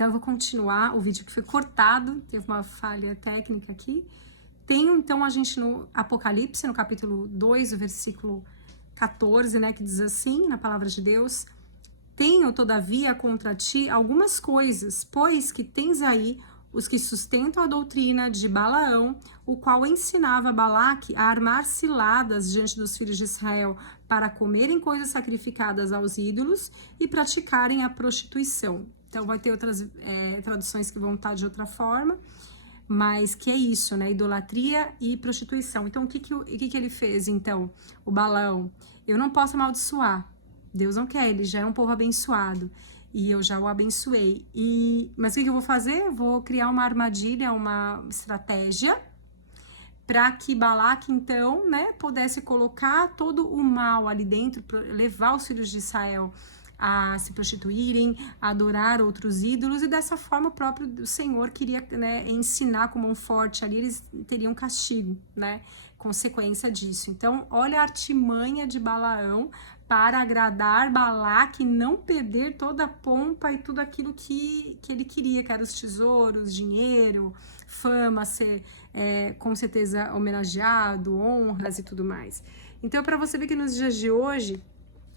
Então eu vou continuar o vídeo que foi cortado, teve uma falha técnica aqui. Tem então a gente no Apocalipse, no capítulo 2, o versículo 14, né, que diz assim, na palavra de Deus: tenho, todavia, contra ti algumas coisas, pois que tens aí os que sustentam a doutrina de Balaão, o qual ensinava Balaque a armar ciladas diante dos filhos de Israel para comerem coisas sacrificadas aos ídolos e praticarem a prostituição. Então vai ter outras traduções que vão estar de outra forma, mas que é isso, né? Idolatria e prostituição. Então o que ele fez, então, o Balaão? Eu não posso amaldiçoar. Deus não quer, ele já é um povo abençoado. E eu já o abençoei. Mas o que eu vou fazer? Eu vou criar uma armadilha, uma estratégia, para que Balaque, então, né, pudesse colocar todo o mal ali dentro, levar os filhos de Israel a se prostituírem, a adorar outros ídolos, e dessa forma o próprio Senhor queria, né, ensinar como um forte ali, eles teriam castigo, né, consequência disso. Então, olha a artimanha de Balaão para agradar Balaque, não perder toda a pompa e tudo aquilo que ele queria, que eram os tesouros, dinheiro, fama, ser com certeza homenageado, honras e tudo mais. Então, para você ver que nos dias de hoje,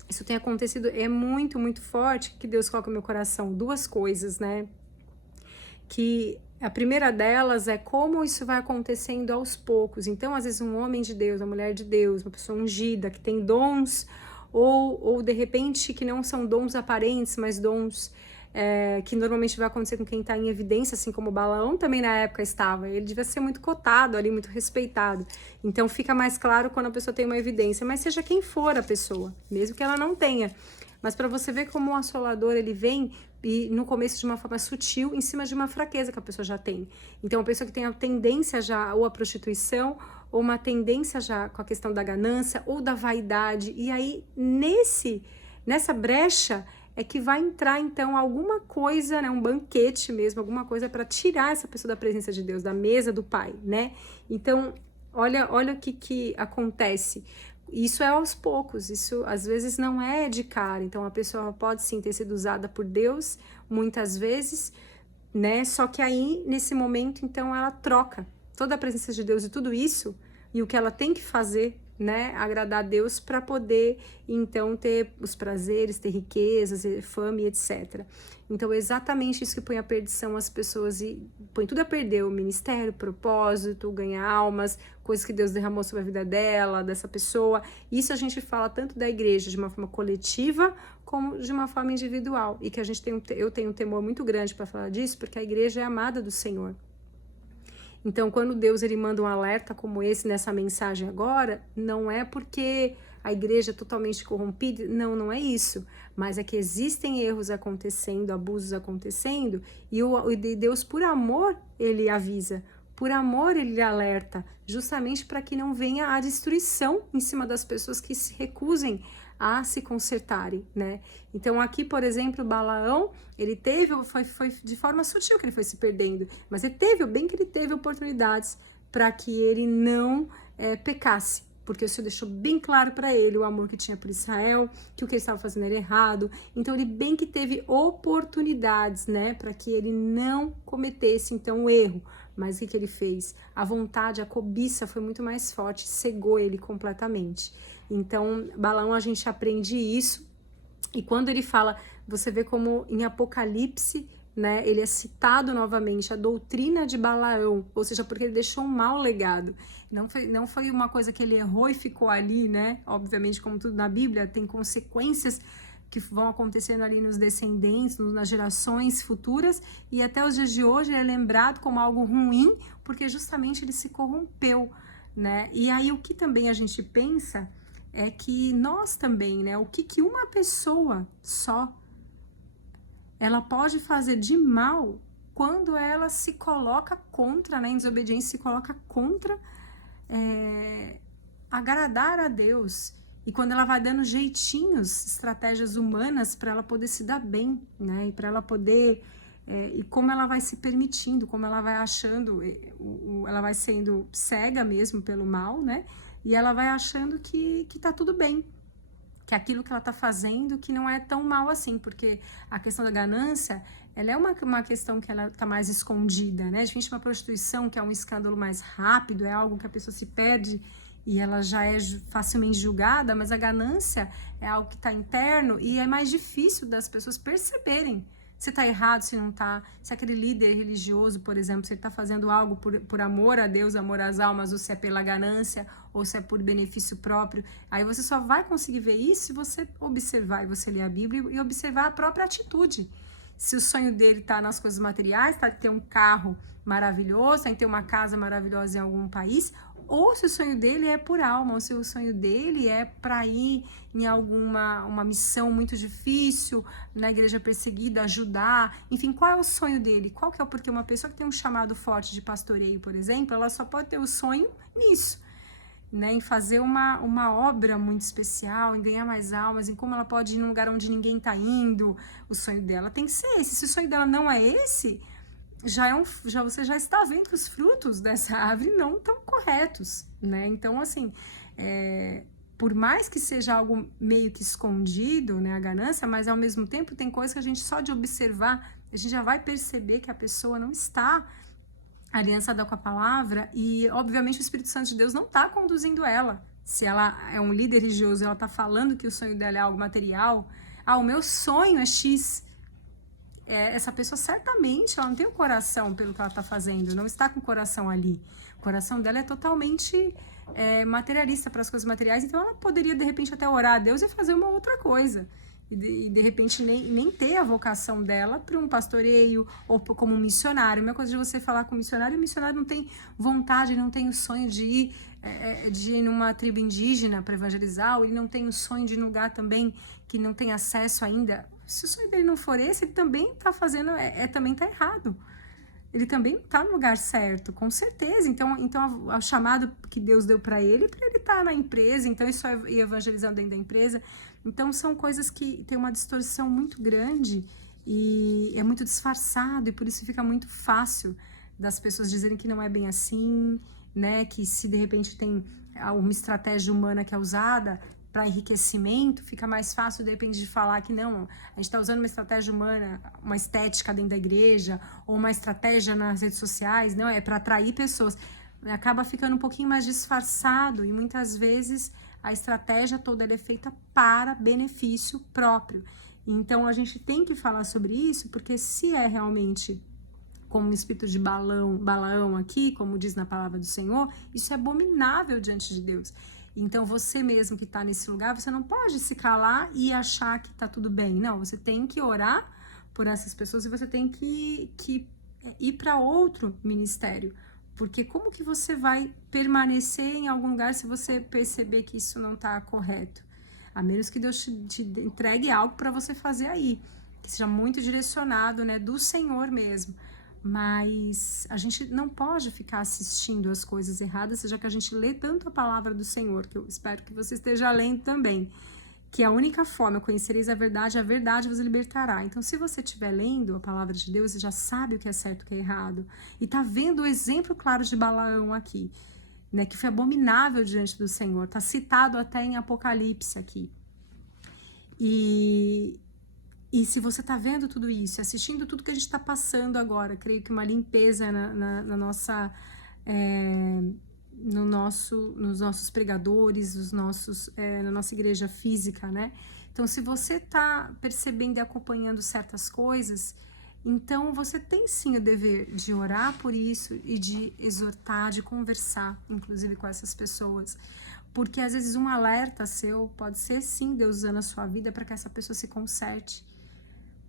isso tem acontecido, é muito, muito forte, que Deus coloca no meu coração duas coisas, né? Que a primeira delas é como isso vai acontecendo aos poucos. Então, às vezes, um homem de Deus, uma mulher de Deus, uma pessoa ungida, que tem dons, ou de repente que não são dons aparentes, mas dons que normalmente vai acontecer com quem está em evidência, assim como o Balaão também na época estava. Ele devia ser muito cotado ali, muito respeitado. Então fica mais claro quando a pessoa tem uma evidência, mas seja quem for a pessoa, mesmo que ela não tenha. Mas para você ver como o assolador, ele vem e no começo de uma forma sutil, em cima de uma fraqueza que a pessoa já tem. Então a pessoa que tem a tendência já ou à prostituição, ou uma tendência já com a questão da ganância ou da vaidade, e aí nessa brecha é que vai entrar então alguma coisa, né, um banquete mesmo, alguma coisa para tirar essa pessoa da presença de Deus, da mesa do Pai, né? Então, olha o que acontece. Isso é aos poucos, isso às vezes não é de cara. Então a pessoa pode sim ter sido usada por Deus muitas vezes, né? Só que aí nesse momento então ela troca toda a presença de Deus e tudo isso, e o que ela tem que fazer, né, agradar a Deus para poder então ter os prazeres, ter riquezas, fama e etc. Então é exatamente isso que põe a perdição as pessoas e põe tudo a perder, o ministério, o propósito, ganhar almas, coisas que Deus derramou sobre a vida dela, dessa pessoa. Isso a gente fala tanto da igreja de uma forma coletiva como de uma forma individual, e que a gente eu tenho um temor muito grande para falar disso, porque a igreja é amada do Senhor. Então, quando Deus ele manda um alerta como esse nessa mensagem agora, não é porque a igreja é totalmente corrompida, não é isso, mas é que existem erros acontecendo, abusos acontecendo, e Deus, por amor, ele avisa, por amor, ele alerta, justamente para que não venha a destruição em cima das pessoas que se recusem a se consertarem, né? Então aqui, por exemplo, Balaão, ele foi de forma sutil que ele foi se perdendo, mas ele teve oportunidades para que ele não pecasse, porque o Senhor deixou bem claro para ele o amor que tinha por Israel, que o que ele estava fazendo era errado. Então ele bem que teve oportunidades, né, para que ele não cometesse então o erro. Mas o que ele fez? A vontade, a cobiça foi muito mais forte, cegou ele completamente. Então, Balaão, a gente aprende isso, e quando ele fala, você vê como em Apocalipse, né, ele é citado novamente, a doutrina de Balaão, ou seja, porque ele deixou um mau legado. Não foi uma coisa que ele errou e ficou ali, né? Obviamente, como tudo na Bíblia, tem consequências que vão acontecendo ali nos descendentes, nas gerações futuras, e até os dias de hoje ele é lembrado como algo ruim, porque justamente ele se corrompeu, né? E aí o que também a gente pensa é que nós também, né? O que uma pessoa só ela pode fazer de mal quando ela se coloca contra, né? Em desobediência, se coloca contra agradar a Deus. E quando ela vai dando jeitinhos, estratégias humanas para ela poder se dar bem, né? E para ela poder e como ela vai se permitindo, como ela vai achando, ela vai sendo cega mesmo pelo mal, né? E ela vai achando que tá tudo bem, que aquilo que ela tá fazendo que não é tão mal assim, porque a questão da ganância ela é uma questão que ela tá mais escondida, né? Diferente de uma prostituição, que é um escândalo mais rápido, é algo que a pessoa se perde e ela já é facilmente julgada, mas a ganância é algo que está interno e é mais difícil das pessoas perceberem se está errado, se não está, se aquele líder religioso, por exemplo, se ele está fazendo algo por amor a Deus, amor às almas, ou se é pela ganância, ou se é por benefício próprio. Aí você só vai conseguir ver isso se você observar, e você ler a Bíblia e observar a própria atitude. Se o sonho dele está nas coisas materiais, está em ter um carro maravilhoso, está em ter uma casa maravilhosa em algum país, ou se o sonho dele é por alma, ou se o sonho dele é para ir em uma missão muito difícil, na igreja perseguida, ajudar, enfim, qual é o sonho dele? Qual que é? Porque uma pessoa que tem um chamado forte de pastoreio, por exemplo, ela só pode ter o sonho nisso, né, em fazer uma obra muito especial, em ganhar mais almas, em como ela pode ir num lugar onde ninguém está indo. O sonho dela tem que ser esse. Se o sonho dela não é esse, você já está vendo que os frutos dessa árvore não estão corretos, né? Então, assim, por mais que seja algo meio que escondido, né, a ganância, mas ao mesmo tempo tem coisas que a gente só de observar, a gente já vai perceber que a pessoa não está aliançada com a palavra e, obviamente, o Espírito Santo de Deus não está conduzindo ela. Se ela é um líder religioso e ela está falando que o sonho dela é algo material, o meu sonho é X. Essa pessoa certamente ela não tem o coração pelo que ela está fazendo, não está com o coração ali. O coração dela é totalmente materialista para as coisas materiais, então ela poderia de repente até orar a Deus e fazer uma outra coisa. E de repente nem ter a vocação dela para um pastoreio ou como um missionário. A mesma coisa de você falar com um missionário, o missionário não tem vontade, não tem o sonho de ir numa tribo indígena para evangelizar, ou ele não tem o sonho de ir num lugar também que não tem acesso ainda. Se o sonho dele não for esse, ele também está fazendo, também está errado. Ele também está no lugar certo, com certeza. Então o chamado que Deus deu para ele estar na empresa, então isso é evangelizar dentro da empresa. Então são coisas que tem uma distorção muito grande e é muito disfarçado, e por isso fica muito fácil das pessoas dizerem que não é bem assim, né? Que se de repente tem uma estratégia humana que é usada para enriquecimento, fica mais fácil, depende de falar que não, a gente está usando uma estratégia humana, uma estética dentro da igreja, ou uma estratégia nas redes sociais, não, é para atrair pessoas. Acaba ficando um pouquinho mais disfarçado e muitas vezes a estratégia toda é feita para benefício próprio. Então a gente tem que falar sobre isso, porque se é realmente como um espírito de Balaão aqui, como diz na palavra do Senhor, isso é abominável diante de Deus. Então, você mesmo que está nesse lugar, você não pode se calar e achar que está tudo bem. Não, você tem que orar por essas pessoas e você tem que ir para outro ministério. Porque como que você vai permanecer em algum lugar se você perceber que isso não está correto? A menos que Deus te entregue algo para você fazer aí, que seja muito direcionado, né, do Senhor mesmo. Mas a gente não pode ficar assistindo as coisas erradas, já que a gente lê tanto a palavra do Senhor, que eu espero que você esteja lendo também, que a única forma, conhecereis a verdade vos libertará. Então, se você estiver lendo a palavra de Deus, você já sabe o que é certo e o que é errado, e está vendo o exemplo claro de Balaão aqui, né, que foi abominável diante do Senhor, está citado até em Apocalipse aqui. E se você está vendo tudo isso, assistindo tudo que a gente está passando agora, creio que uma limpeza na nossa, nos nossos pregadores, na nossa igreja física, né? Então, se você está percebendo e acompanhando certas coisas, então você tem sim o dever de orar por isso e de exortar, de conversar, inclusive com essas pessoas. Porque às vezes um alerta seu pode ser sim Deus usando a sua vida para que essa pessoa se conserte.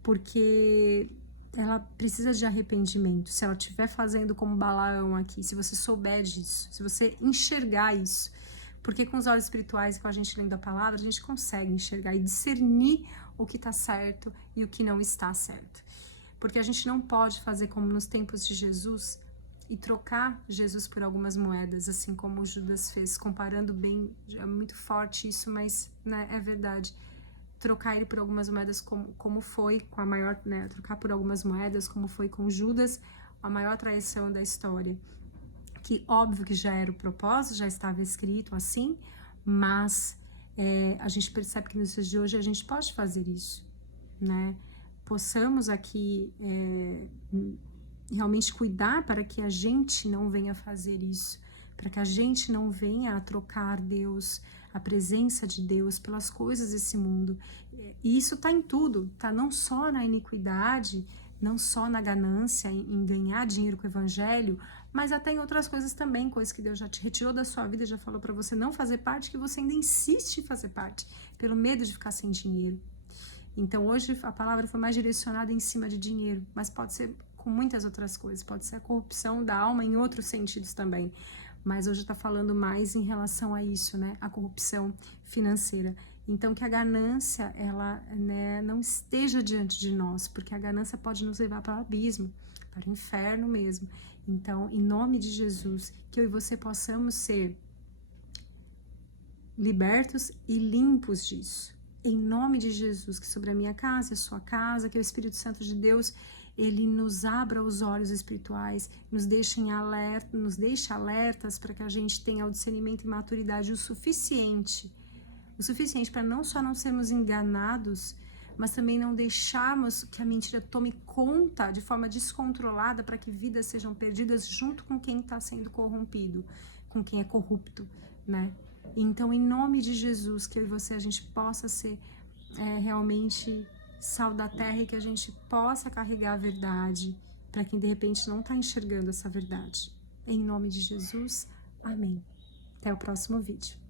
Porque ela precisa de arrependimento. Se ela estiver fazendo como Balaão aqui, se você souber disso, se você enxergar isso, porque com os olhos espirituais, com a gente lendo a palavra, a gente consegue enxergar e discernir o que está certo e o que não está certo. Porque a gente não pode fazer como nos tempos de Jesus e trocar Jesus por algumas moedas, assim como Judas fez, comparando bem, é muito forte isso, mas né, é verdade. Trocar ele por algumas moedas como foi com a maior, né, trocar por algumas moedas como foi com Judas, a maior traição da história, que óbvio que já era o propósito, já estava escrito assim, mas a gente percebe que nos dias de hoje a gente pode fazer isso, né, possamos aqui realmente cuidar para que a gente não venha fazer isso, para que a gente não venha a trocar Deus, a presença de Deus pelas coisas desse mundo. E isso está em tudo, tá? Não só na iniquidade, não só na ganância em ganhar dinheiro com o evangelho, mas até em outras coisas também, coisas que Deus já te retirou da sua vida, já falou para você não fazer parte, que você ainda insiste em fazer parte, pelo medo de ficar sem dinheiro. Então hoje a palavra foi mais direcionada em cima de dinheiro, mas pode ser com muitas outras coisas, pode ser a corrupção da alma em outros sentidos também. Mas hoje está falando mais em relação a isso, né? A corrupção financeira. Então, que a ganância, ela, né, não esteja diante de nós, porque a ganância pode nos levar para o abismo, para o inferno mesmo. Então, em nome de Jesus, que eu e você possamos ser libertos e limpos disso. Em nome de Jesus, que sobre a minha casa e a sua casa, que o Espírito Santo de Deus, ele nos abra os olhos espirituais, nos deixe alertas para que a gente tenha o discernimento e maturidade o suficiente para não só não sermos enganados, mas também não deixarmos que a mentira tome conta de forma descontrolada para que vidas sejam perdidas junto com quem está sendo corrompido, com quem é corrupto, né? Então, em nome de Jesus, que eu e você, a gente possa ser realmente sal da terra e que a gente possa carregar a verdade para quem de repente não está enxergando essa verdade. Em nome de Jesus, amém. Até o próximo vídeo.